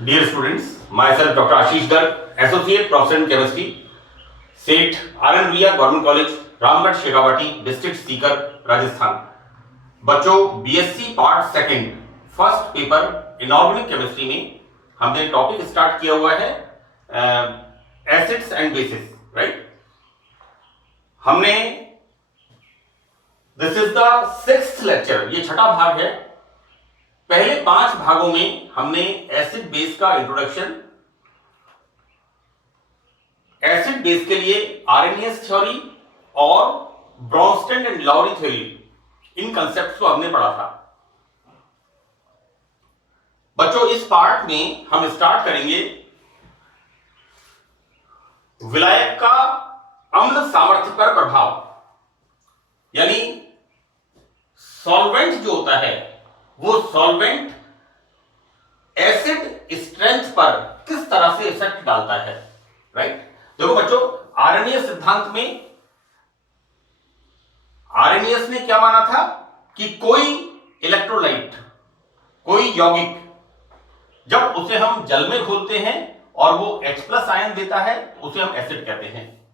Dear students, myself Dr. Ashish Garg, Associate Professor in Chemistry, Seth RN Via government college, Ramgarh Shekhawati, district Sikar, Rajasthan. बच्चों, BSc part second first paper inorganic chemistry में हमने topic start किया हुआ है acids and bases, right. हमने this is the sixth lecture, ये छठा भाग है। पहले 5 भागों में हमने एसिड बेस का इंट्रोडक्शन, एसिड बेस के लिए आरएनएस थ्योरी और ब्रॉन्स्टन एंड लाउरी थ्योरी, इन कंसेप्ट्स को हमने पढ़ा था। बच्चों, इस पार्ट में हम स्टार्ट करेंगे विलायक का अम्ल सामर्थ्य पर प्रभाव, यानी सॉल्वेंट जो होता है वो सॉल्वेंट एसिड स्ट्रेंथ पर किस तरह से इफेक्ट डालता है, राइट। देखो बच्चों, आरएनएस सिद्धांत में आरएनएस ने क्या माना था कि कोई इलेक्ट्रोलाइट, कोई यौगिक, जब उसे हम जल में घोलते हैं और वो H+ आयन देता है, उसे हम एसिड कहते हैं।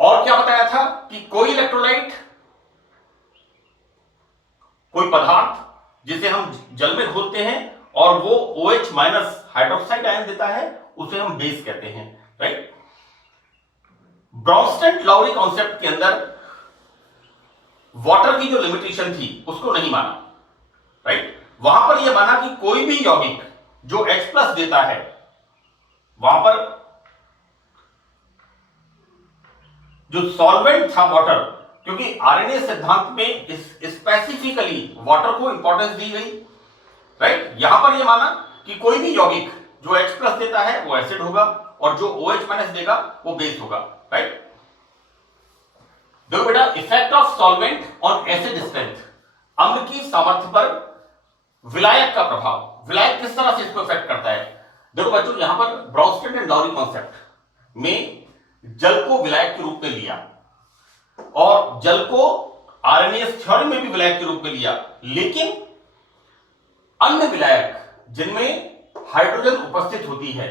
और क्या बताया था कि कोई इलेक्ट्रोलाइट, कोई पदार्थ जिसे हम जल में घोलते हैं और वो OH- हाइड्रोक्साइड आयन देता है, उसे हम बेस कहते हैं, राइट। ब्रॉन्स्टन लाउरी कॉन्सेप्ट के अंदर वाटर की जो लिमिटेशन थी उसको नहीं माना, राइट। वहां पर यह माना कि कोई भी यौगिक जो H+ देता है, वहां पर जो सॉल्वेंट था वाटर, क्योंकि आरएनए सिद्धांत में स्पेसिफिकली वाटर को इंपॉर्टेंस दी गई, राइट। यहां पर यह माना कि कोई भी यौगिक जो H+ देता है वो एसिड होगा और जो OH- देगा वो बेस होगा, राइट। देखो बेटा, effect of solvent on acid strength, अम्ल की सामर्थ्य पर विलायक का प्रभाव, विलायक किस तरह से इसको इफेक्ट करता है। देखो बच्चों, यहां पर ब्रॉन्स्टन एंड लाउरी कॉन्सेप्ट में जल को विलायक के रूप में लिया और जल को आरएनएस थ्योरी में भी विलायक के रूप में लिया, लेकिन अन्य विलायक जिनमें हाइड्रोजन उपस्थित होती है,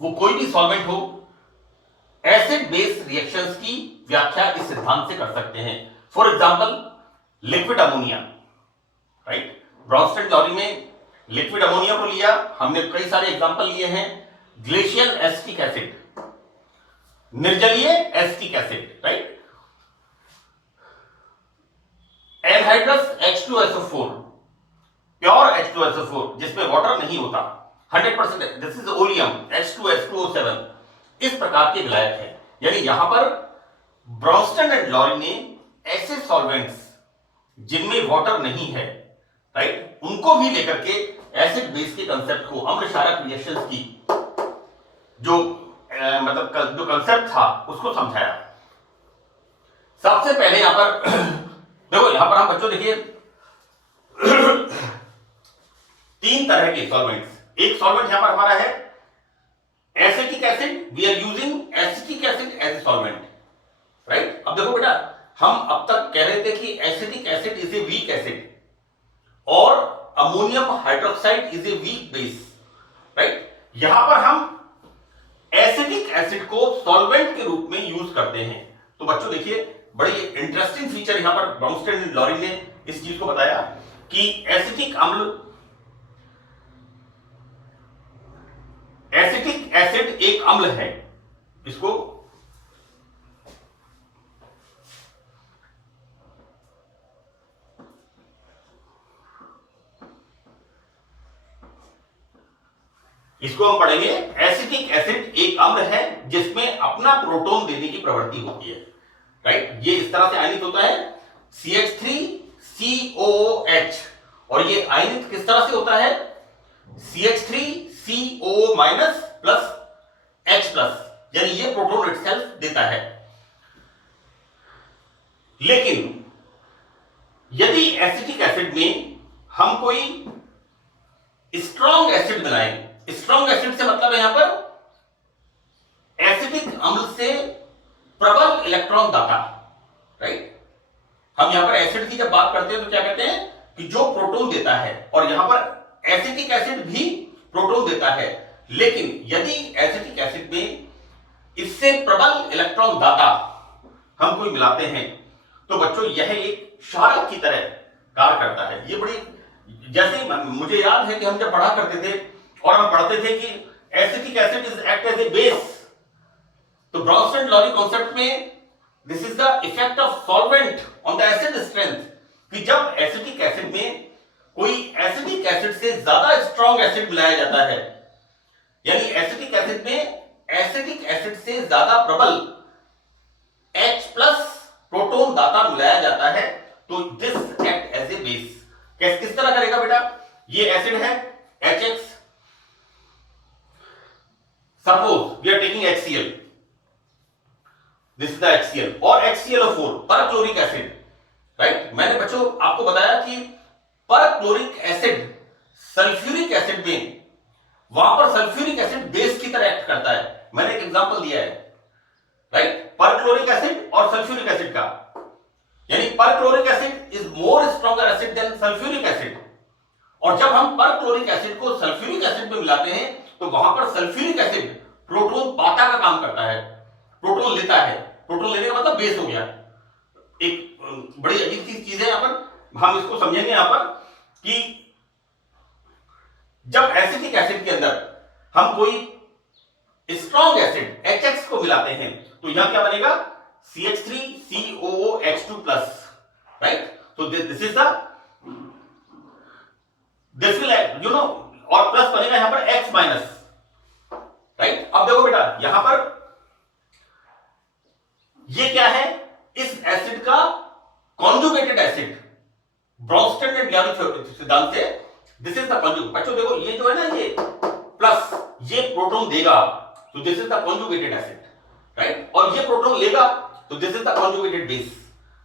वो कोई भी सॉल्वेंट हो, एसिड बेस रिएक्शंस की व्याख्या इस सिद्धांत से कर सकते हैं। For example, liquid ammonia, right. Bronsted theory में लिक्विड अमोनिया को लिया, हमने कई सारे एग्जांपल लिए हैं। ग्लेशियल एसिटिक एसिड, निर्जलीय acetic acid, right. Anhydrous H2SO4, pure H2SO4 जिसमें वाटर नहीं होता, 100%, दिस इज ओलियम H2H2O7, इस प्रकार के विलायक है। यानी यहां पर ब्रॉन्स्टन एंड लाउरी ने ऐसे सॉल्वेंट्स जिनमें वाटर नहीं है, राइट, उनको भी लेकर के एसिड बेस के कंसेप्ट को, अम्ल क्षारक रिएक्शंस की जो मतलब जो कंसेप्ट था उसको समझाया। सबसे पहले यहां पर देखो, यहां पर हम बच्चों देखिए 3 तरह के सॉल्वेंट्स। एक सॉल्वेंट यहां पर हमारा है acetic acid, we are using acetic acid as a solvent, right. अब देखो बेटा, हम अब तक कह रहे थे कि acetic acid is a weak acid और ammonium hydroxide is a weak base, right. यहां पर हम एसिटिक एसिड को सॉल्वेंट के रूप में यूज करते हैं। तो बच्चों देखिए, बड़ी इंटरेस्टिंग फीचर यहां पर ब्रॉन्स्टन एंड लाउरी ने इस चीज को बताया कि एसिटिक एसिड एक अम्ल है। इसको हम पढ़ेंगे। एसिटिक एसिड एक अम्ल है जिसमें अपना प्रोटॉन देने की प्रवृत्ति होती है, राइट। ये इस तरह से आयनित होता है CH3COOH, और ये आयनित किस तरह से होता है CH3CO- प्लस H+, यानी ये प्रोटॉन इटसेल्फ देता है। लेकिन यदि एसिटिक एसिड में हम कोई स्ट्रॉन्ग एसिड मिलाएं, स्ट्रॉन्ग एसिड से मतलब है यहां पर एसिटिक अम्ल से प्रबल इलेक्ट्रॉन दाता, राइट। हम यहां पर एसिड की जब बात करते हैं तो क्या कहते हैं, कि जो प्रोटॉन देता है, और यहां पर एसिटिक एसिड भी प्रोटॉन देता है, लेकिन यदि एसिटिक एसिड में इससे प्रबल इलेक्ट्रॉन दाता हम कोई मिलाते हैं तो बच्चों यह एक क्षारक की तरह कार्य करता है। ये बड़ी, जैसे मुझे याद है कि हम जब पढ़ा करते थे और हम पढ़ते थे कि acetic acid is act as a base, तो ब्राउनस्टेड-लॉरी कॉन्सेप्ट में this is the effect of solvent on the acid strength, कि जब एसिटिक एसिड में कोई एसिटिक एसिड से ज्यादा स्ट्रॉन्ग एसिड मिलाया जाता है, यानी एसिटिक एसिड में एसिटिक एसिड से ज्यादा प्रबल H प्लस प्रोटॉन दाता मिलाया जाता है, तो this act as a base. किस तरह करेगा बेटा? ये एसिड है HX, suppose we are taking HCl, this is the HCl और HClO4 परक्लोरिक एसिड, राइट। मैंने बच्चों आपको बताया कि परक्लोरिक एसिड सल्फ्यूरिक एसिड में, वहां पर सल्फ्यूरिक एसिड बेस की तरह एक्ट करता है। मैंने एक एग्जांपल दिया है, राइट, परक्लोरिक एसिड और सल्फ्यूरिक एसिड का, यानी perchloric acid is more stronger acid than sulphuric acid, और जब हम परक्लोरिक एसिड को सल्फ्यूरिक एसिड में मिलाते हैं तो वहां पर सल्फ्यूरिक एसिड प्रोटॉन पाता का काम करता है, प्रोटॉन लेता है। प्रोटॉन लेने का मतलब बेस हो गया। एक बड़ी अजीब सी चीज है, यहां पर हम इसको समझेंगे यहां पर कि जब एसिटिक एसिड के अंदर हम कोई स्ट्रॉन्ग एसिड HX को मिलाते हैं तो यहां क्या बनेगा? CH3COOH2+, right. तो this is the, this will you know, और प्लस बनेगा यहां पर X माइनस, राइट। अब देखो बेटा, यहां पर ये क्या है? इस एसिड का कॉन्जुगेटेड एसिड, ब्राउनस्टेड-लॉरी सिद्धांत से दिस इज द कॉन्जुगेट। बच्चों देखो, ये जो है ना, ये प्लस, ये प्रोटॉन देगा तो this is the conjugated acid, right, और ये प्रोटॉन लेगा तो this is the conjugated base,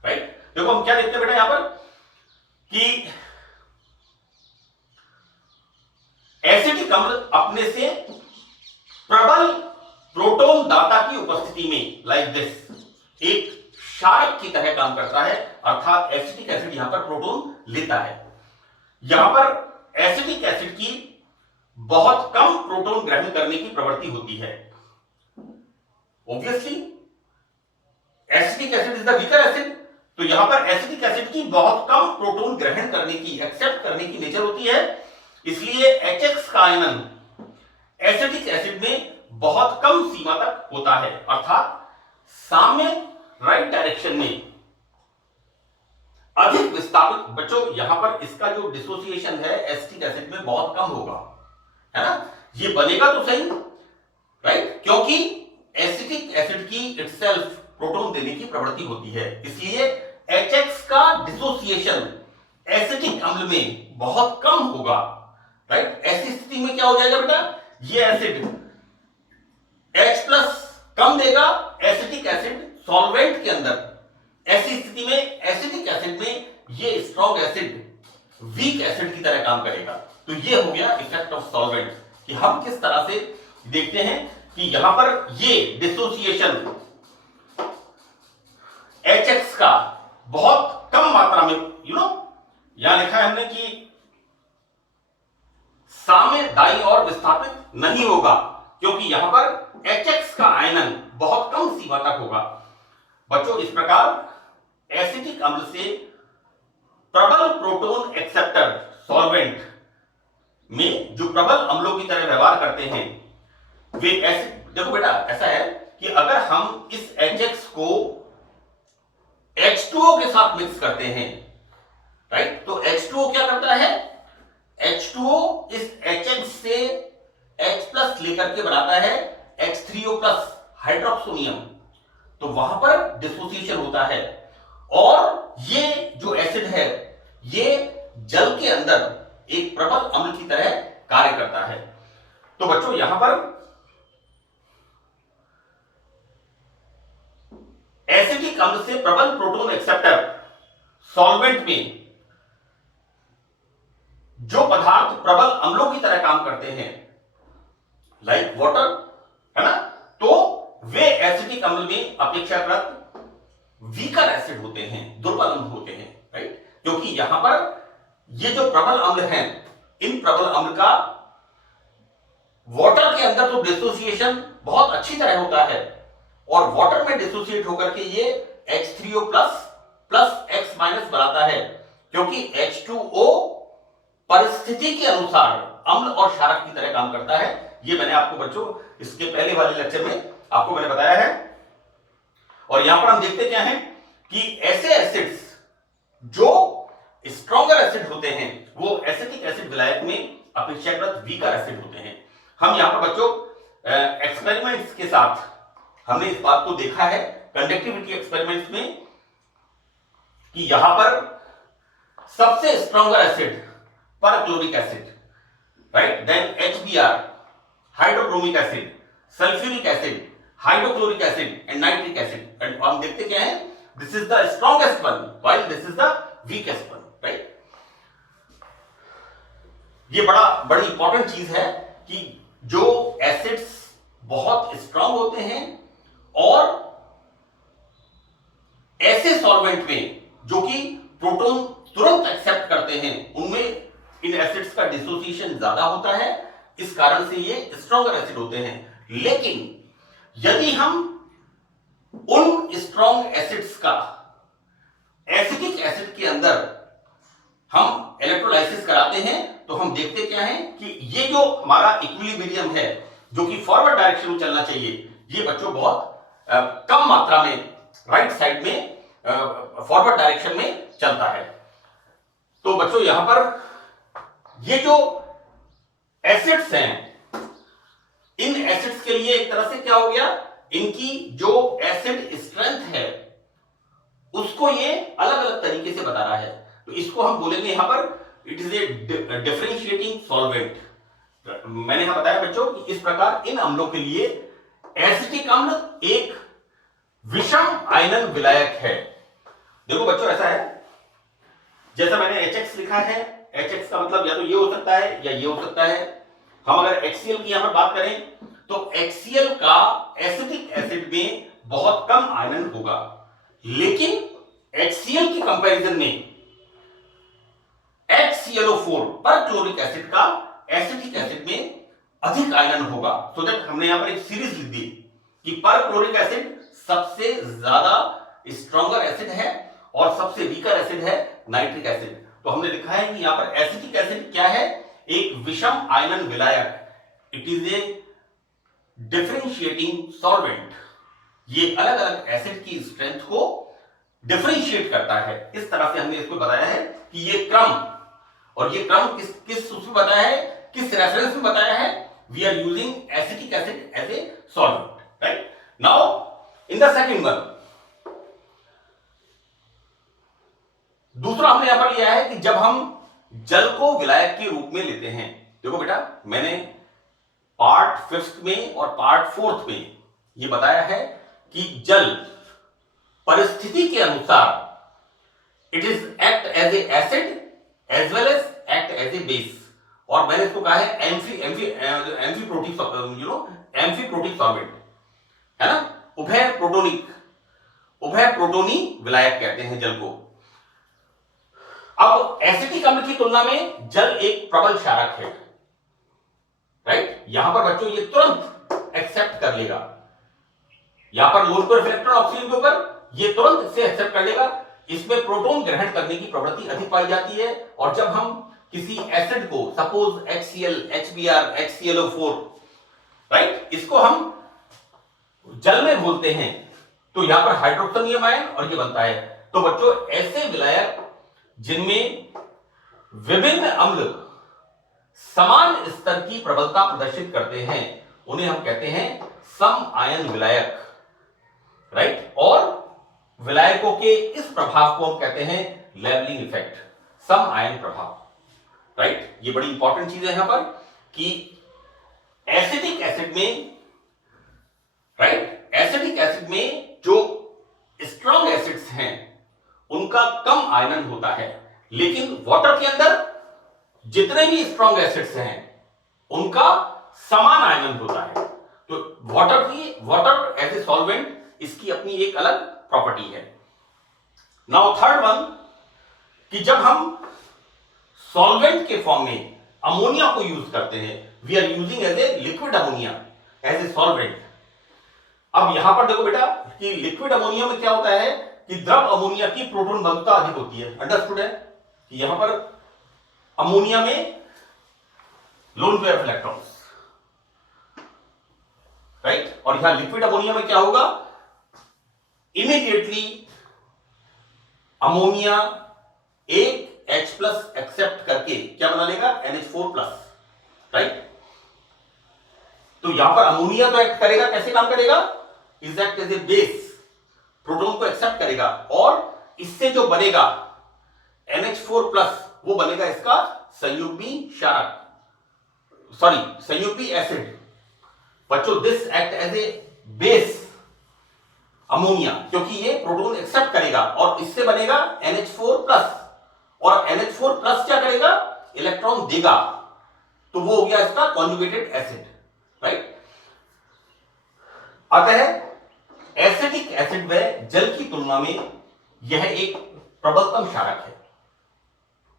right. देखो हम क्या देखते हैं बेटा यहां पर कि एसिटिक अम्ल अपने से प्रबल प्रोटॉन दाता की उपस्थिति में, लाइक दिस, एक क्षारक की तरह काम करता है, अर्थात एसिटिक एसिड यहां पर प्रोटॉन लेता है। यहां पर एसिटिक एसिड की बहुत कम प्रोटॉन ग्रहण करने की प्रवृत्ति होती है। Obviously acetic acid is the weaker acid, तो यहां पर एसिटिक एसिड की बहुत कम प्रोटॉन ग्रहण करने की, एक्सेप्ट करने की नेचर होती है, इसलिए HX का आयनन एसिटिक एसिड में बहुत कम सीमा तक होता है, अर्थात साम्य राइट डायरेक्शन में अधिक विस्थापित। बच्चों यहां पर इसका जो डिसोसिएशन है एसिटिक एसिड में बहुत कम होगा, है ना। ये बनेगा तो सही, राइट, क्योंकि एसिटिक एसिड की इटसेल्फ प्रोटॉन देने की प्रवृत्ति होती है, इसलिए HX का डिसोसिएशन एसिटिक अम्ल में बहुत कम होगा, राइट। ऐसी स्थिति में क्या हो जाएगा बेटा? ये एसिड H प्लस कम देगा एसिटिक एसिड सॉल्वेंट के अंदर, ऐसी स्थिति में एसिटिक एसिड में ये स्ट्रॉन्ग एसिड वीक एसिड की तरह काम करेगा। तो ये हो गया इफेक्ट ऑफ सॉल्वेंट, कि हम किस तरह से देखते हैं कि यहां पर ये डिसोसिएशन HX का बहुत कम मात्रा में, यहां लिखा है हमने कि साम्य दाईं ओर विस्थापित नहीं होगा, क्योंकि यहां पर HX का आयनन बहुत कम सीमा तक होगा। बच्चों इस प्रकार एसिटिक अम्ल से प्रबल प्रोटॉन एक्सेप्टर सॉल्वेंट में जो प्रबल अम्लों की तरह व्यवहार करते हैं वे एसिड, देखो बेटा ऐसा है कि अगर हम इस HX को H2O के साथ मिक्स करते हैं, राइट, तो H2O क्या करता है? H2O इस HX से H प्लस लेकर के बनाता है H3O प्लस हाइड्रोक्सोनियम, तो वहां पर डिसोसिएशन होता है और ये जो एसिड है ये जल के अंदर एक प्रबल अम्ल की तरह कार्य करता है। तो बच्चों यहां पर एसिटिक अम्ल से प्रबल प्रोटॉन एक्सेप्टर सॉल्वेंट में जो पदार्थ प्रबल अम्लों की तरह काम करते हैं, लाइक वाटर, है ना, तो वे एसिटिक अम्ल में अपेक्षाकृत वीकर एसिड होते हैं, दुर्बल अम्ल होते हैं, राइट, क्योंकि यहां पर ये जो प्रबल अम्ल हैं, इन प्रबल अम्ल का वाटर के अंदर तो डिसोसिएशन बहुत अच्छी तरह होता है और वाटर में डिसोसिएट होकर के ये H3O प्लस X माइनस बनाता है, क्योंकि H2O परिस्थिति के अनुसार अम्ल और क्षारक की तरह काम करता है। ये मैंने आपको बच्चों इसके पहले वाले लेक्चर में आपको मैंने बताया है। और यहां पर हम देखते क्या है कि ऐसे एसिड्स जो स्ट्रॉन्गर एसिड होते हैं वो एसिटिक एसिड विलायक में अपेक्षाकृत वीकर एसिड होते हैं। हम यहां पर बच्चों एक्सपेरिमेंट्स के साथ हमने इस बात को देखा है कंडक्टिविटी एक्सपेरिमेंट्स में कि यहां पर सबसे stronger acid perchloric acid, right, then HBr hydrobromic acid, sulphuric acid, hydrochloric acid and nitric acid. And हम देखते क्या है, this is the strongest one while this is the weakest one, right. ये बड़ी इंपॉर्टेंट चीज है कि जो एसिड्स बहुत स्ट्रांग होते हैं और ऐसे सॉल्वेंट में जो कि प्रोटॉन तुरंत एक्सेप्ट करते हैं उनमें इन एसिड्स का डिसोसिएशन ज्यादा होता है, इस कारण से ये स्ट्रॉन्गर एसिड होते हैं। लेकिन यदि हम उन स्ट्रॉन्ग एसिड्स का एसिटिक एसिड के अंदर हम इलेक्ट्रोलाइसिस कराते हैं तो हम देखते क्या है कि ये जो हमारा इक्विलिब्रियम है जो कि फॉरवर्ड डायरेक्शन में चलना चाहिए, ये बच्चों बहुत कम मात्रा में राइट साइड में फॉरवर्ड डायरेक्शन में चलता है। तो बच्चों यहां पर ये जो एसिड्स हैं, इन एसिड्स के लिए एक तरह से क्या हो गया, इनकी जो एसिड स्ट्रेंथ है उसको ये अलग अलग तरीके से बता रहा है। तो इसको हम बोलेंगे यहां पर it is a differentiating solvent. मैंने यहां बताया बच्चों कि इस प्रकार इन अम्लों के लिए एसिटिक अम्ल एक विषम आयनन विलायक है। देखो बच्चों ऐसा है, जैसा मैंने HX लिखा है, HX का मतलब या तो ये हो सकता है या ये हो सकता है। हम अगर HCl की यहां पर बात करें तो HCl का एसिटिक एसिड में बहुत कम आयनन होगा, लेकिन HCl की कंपैरिजन में HClO4 पर क्लोरिक एसिड का एसिटिक एसिड में अधिक आयनन होगा। तो दैट हमने यहां पर एक सीरीज लिख दी कि पर क्लोरिक एसिड सबसे ज्यादा स्ट्रॉन्गर एसिड है और सबसे वीकर एसिड है नाइट्रिक एसिड। तो हमने लिखा है कि यहां पर एसिटिक एसिड क्या है, एक विषम आयनन विलायक, it is a differentiating solvent. ये अलग अलग एसिड की स्ट्रेंथ को डिफरेंशिएट करता है। इस तरह से हमने इसको बताया है कि ये क्रम, और ये क्रम किस उसमें बताया है, किस रेफरेंस में बताया है, we are using acetic acid as a solvent, right. Now in the second one, दूसरा हमने यहां पर लिया है कि जब हम जल को विलायक के रूप में लेते हैं। देखो बेटा, मैंने पार्ट 5th में और पार्ट 4th में यह बताया है कि जल परिस्थिति के अनुसार it is act as a acid as well as act as a base, और मैंने इसको कहा है एम्फीप्रोटिक सॉल्वेंट, है ना, उभय प्रोटोनी विलायक कहते हैं जल को। अब एसिटिक अम्ल की तुलना में जल एक प्रबल क्षारक है, राइट। यहां पर बच्चों ये तुरंत एक्सेप्ट कर लेगा, यहां पर लोन पर इलेक्ट्रॉन ऑक्सीजन के ऊपर ये तुरंत से एक्सेप्ट कर लेगा। इसमें प्रोटॉन ग्रहण करने की प्रवृत्ति अधिक पाई जाती है। और जब हम किसी एसिड को, suppose HCl, HBr, HClO4, right, इसको हम जल में घोलते हैं तो यहां पर हाइड्रोक्सियम आयन और ये बनता है। तो बच्चों ऐसे विलायक जिनमें विभिन्न अम्ल समान स्तर की प्रबलता प्रदर्शित करते हैं उन्हें हम कहते हैं सम आयन विलायक, राइट। और विलायकों के इस प्रभाव को हम कहते हैं लेवलिंग इफेक्ट, सम आयन प्रभाव, राइट। ये बड़ी इंपॉर्टेंट चीज है यहां पर कि एसिटिक एसिड में, राइट, एसिटिक एसिड में जो स्ट्रॉन्ग एसिड्स हैं उनका कम आयनन होता है, लेकिन वाटर के अंदर जितने भी स्ट्रॉन्ग एसिड्स हैं उनका समान आयनन होता है। तो वाटर एज ए सॉल्वेंट इसकी अपनी एक अलग प्रॉपर्टी है। नाउ थर्ड वन, कि जब हम सॉल्वेंट के फॉर्म में अमोनिया को यूज करते हैं, we are using as a liquid ammonia as a solvent. अब यहां पर देखो बेटा कि लिक्विड अमोनिया में क्या होता है कि द्रव अमोनिया की प्रोटॉन बंधुता अधिक होती है। अंडरस्टूड है कि यहां पर अमोनिया में lone pair of electrons, right, और यहां लिक्विड अमोनिया में क्या होगा, इमीडिएटली अमोनिया एक H प्लस एक्सेप्ट करके क्या बना लेगा, NH4 प्लस, राइट। तो यहां पर अमोनिया तो एक्ट करेगा, कैसे काम करेगा, is act as a base, proton को एक्सेप्ट करेगा और इससे जो बनेगा NH4 प्लस वो बनेगा इसका संयुग्मी क्षारक, सॉरी संयुग्मी एसिड। बच्चों this act as a base ammonia, क्योंकि ये प्रोटॉन एक्सेप्ट करेगा और इससे बनेगा NH4 प्लस, और NH4 प्लस क्या करेगा, इलेक्ट्रॉन देगा, तो वो हो गया इसका कॉन्जुगेटेड एसिड, राइट। अतः एसिटिक एसिड व जल की तुलना में यह एक प्रबलतम क्षारक है,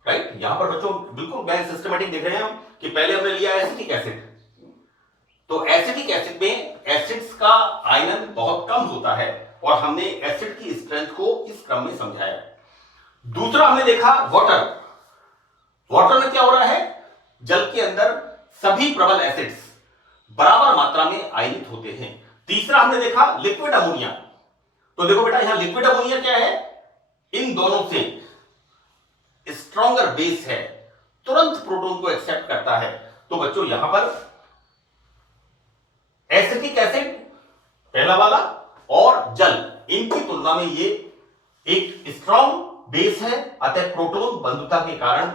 राइट। यहां पर बच्चों बिल्कुल मैं सिस्टमेटिक देख रहे हैं हम कि पहले हमने लिया एसिटिक एसिड, तो एसिटिक एसिड में एसिड्स का आयनन बहुत कम होता है और हमने एसिड की स्ट्रेंथ को इस क्रम में समझाया। दूसरा हमने देखा वाटर, वाटर में क्या हो रहा है, जल के अंदर सभी प्रबल एसिड्स बराबर मात्रा में आयनित होते हैं। तीसरा हमने देखा लिक्विड अमोनिया, तो देखो बेटा यहां लिक्विड अमोनिया क्या है, इन दोनों से स्ट्रॉन्गर बेस है, तुरंत प्रोटॉन को एक्सेप्ट करता है। तो बच्चों यहां पर एसिटिक एसिड पहला वाला और जल, इनकी तुलना में ये एक स्ट्रॉन्ग बेस है, अतः प्रोटॉन बंधुता के कारण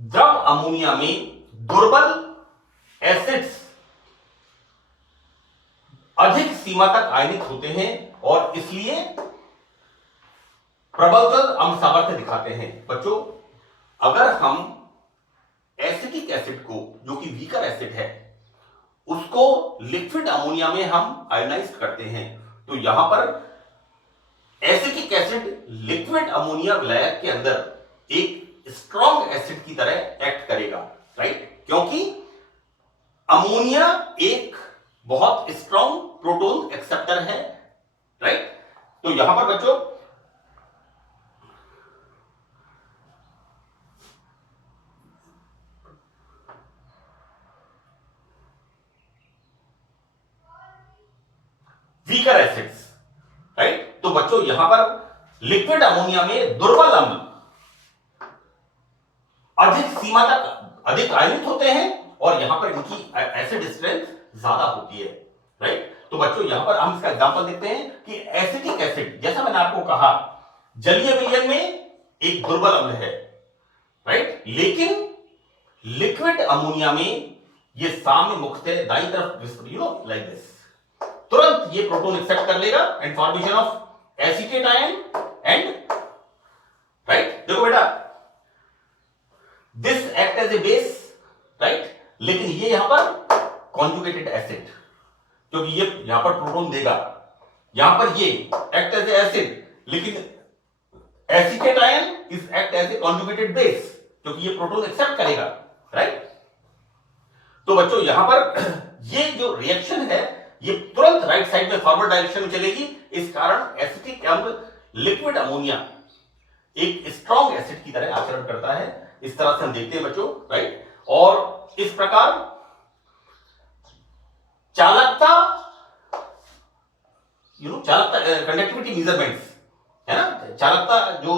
द्रव अमोनिया में दुर्बल एसिड्स अधिक सीमा तक आयनित होते हैं और इसलिए प्रबलतर अम्ल सामर्थ्य दिखाते हैं। बच्चों अगर हम एसिटिक एसिड को, जो कि वीकर एसिड है, उसको लिक्विड अमोनिया में हम आयोनाइज करते हैं, तो यहां पर एसिटिक एसिड लिक्विड अमोनिया विलायक के अंदर एक स्ट्रॉन्ग एसिड की तरह एक्ट करेगा, राइट, क्योंकि अमोनिया एक बहुत स्ट्रॉन्ग प्रोटॉन एक्सेप्टर है, राइट। तो यहां पर बच्चों वीकर एसिड्स, राइट, तो बच्चों यहां पर लिक्विड अमोनिया में दुर्बल अम्ल अधिक सीमा तक अधिक आयनित होते हैं और यहां पर इनकी एसिड स्ट्रेंथ ज्यादा होती है, राइट। तो बच्चों यहां पर हम इसका एग्जांपल देखते हैं कि एसिटिक एसिड, जैसा मैंने आपको कहा, जलीय विलयन में एक दुर्बल अम्ल है, राइट, लेकिन लिक्विड अमोनिया में ये साम्य मुखतः दाईं तरफ, यू नो लाइक दिस, तुरंत ये प्रोटॉन एक्सेप्ट कर लेगा and formation of acetate ion and, right. देखो बेटा this act as a base, right, लेकिन ये यहां पर कॉन्जुगेटेड एसिड, क्योंकि ये यहां पर प्रोटॉन देगा, यहां पर ये एक्ट एज ए एसिड, लेकिन acetate ion is act as a conjugated base, क्योंकि ये प्रोटॉन एक्सेप्ट करेगा, राइट। तो बच्चों यहां पर ये जो रिएक्शन है ये तुरंत राइट साइड में फॉरवर्ड डायरेक्शन में चलेगी, इस कारण एसिटिक अम्ल लिक्विड अमोनिया एक स्ट्रॉन्ग एसिड की तरह आचरण करता है। इस तरह से हम देखते हैं बच्चों, राइट। और इस प्रकार चालकता, चालकता कंडक्टिविटी मेजरमेंट्स है ना, चालकता जो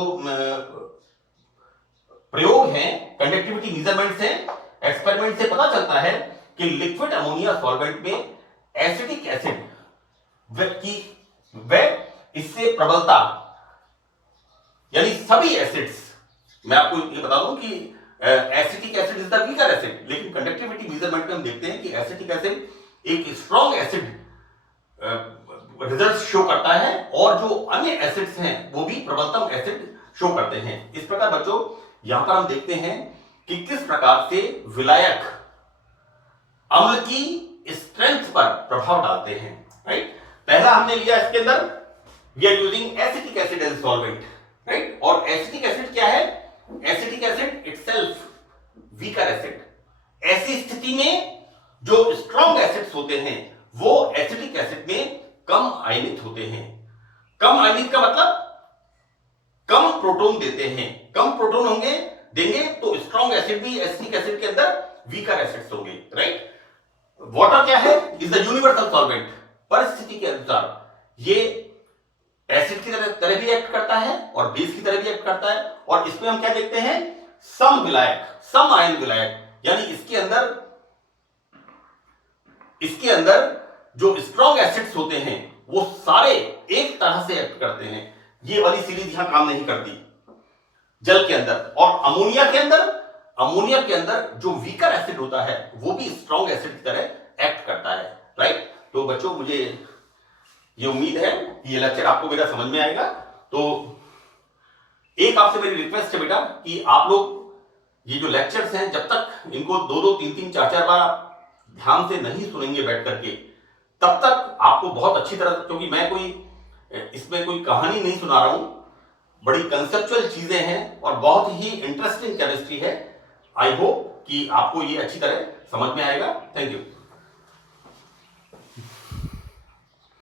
प्रयोग हैं, कंडक्टिविटी मेजरमेंट्स हैं, एक्सपेरिमेंट से पता चलता है कि लिक्विड अमोनिया सॉल्वेंट में एसिटिक एसिड की व इससे प्रबलता, यानी सभी एसिड्स, मैं आपको ये बता दूं कि acetic acid is the weaker acid, लेकिन कंडक्टिविटी मेजरमेंट में हम देखते हैं कि एसिटिक एसिड एक स्ट्रॉन्ग एसिड रिजल्ट शो करता है और जो अन्य एसिड्स हैं वो भी प्रबलतम एसिड शो करते हैं। इस प्रकार बच्चों यहां पर हम देखते हैं कि किस प्रकार से विलायक अम्ल की स्ट्रेंथ पर प्रभाव डालते हैं, राइट। पहला हमने लिया इसके अंदर we are using acetic acid as solvent, right. और एसिटिक एसिड क्या है, acetic acid itself weaker acid. ऐसी स्थिति में जो स्ट्रॉन्ग एसिड्स होते हैं वो एसिडिक एसिड में कम आयनित होते हैं। कम आयनित का मतलब कम प्रोटॉन देते हैं। कम प्रोटॉन होंगे देंगे तो स्ट्रॉन्ग एसिड भी एसिडिक एसिड के अंदर वीकर एसिड्स होंगे, राइट। वाटर क्या है? Is the universal solvent. परिस्थिति के अनुसार ये एसिड की तरह भी एक्ट करता है और बेस की तरह भी एक्ट करता है। और इसमें हम क्या देखते हैं? सम विलायक, सम आयन विलायक, यानी इसके अंदर जो स्ट्रॉन्ग एसिड्स होते हैं वो सारे एक तरह से एक्ट करते हैं। ये वाली सीरीज यहां काम नहीं करती जल के अंदर। और अमोनिया के अंदर जो वीकर एसिड होता है वो भी स्ट्रॉन्ग एसिड की तरह एक्ट करता है, राइट। तो बच्चों मुझे ये उम्मीद है कि ये लेक्चर आपको मेरा समझ में आएगा। तो एक आपसे मेरी रिक्वेस्ट है बेटा कि आप लोग ये जो लेक्चर्स हैं जब तक इनको 2-2, 3-3, 4-4 बार आप ध्यान से नहीं सुनेंगे बैठ करके, तब तक आपको बहुत अच्छी तरह, क्योंकि मैं इसमें कोई कहानी नहीं सुना रहा हूं, बड़ी कंसेप्चुअल चीजें हैं और बहुत ही इंटरेस्टिंग केमिस्ट्री है। आई होप कि आपको ये अच्छी तरह समझ में आएगा। Thank you.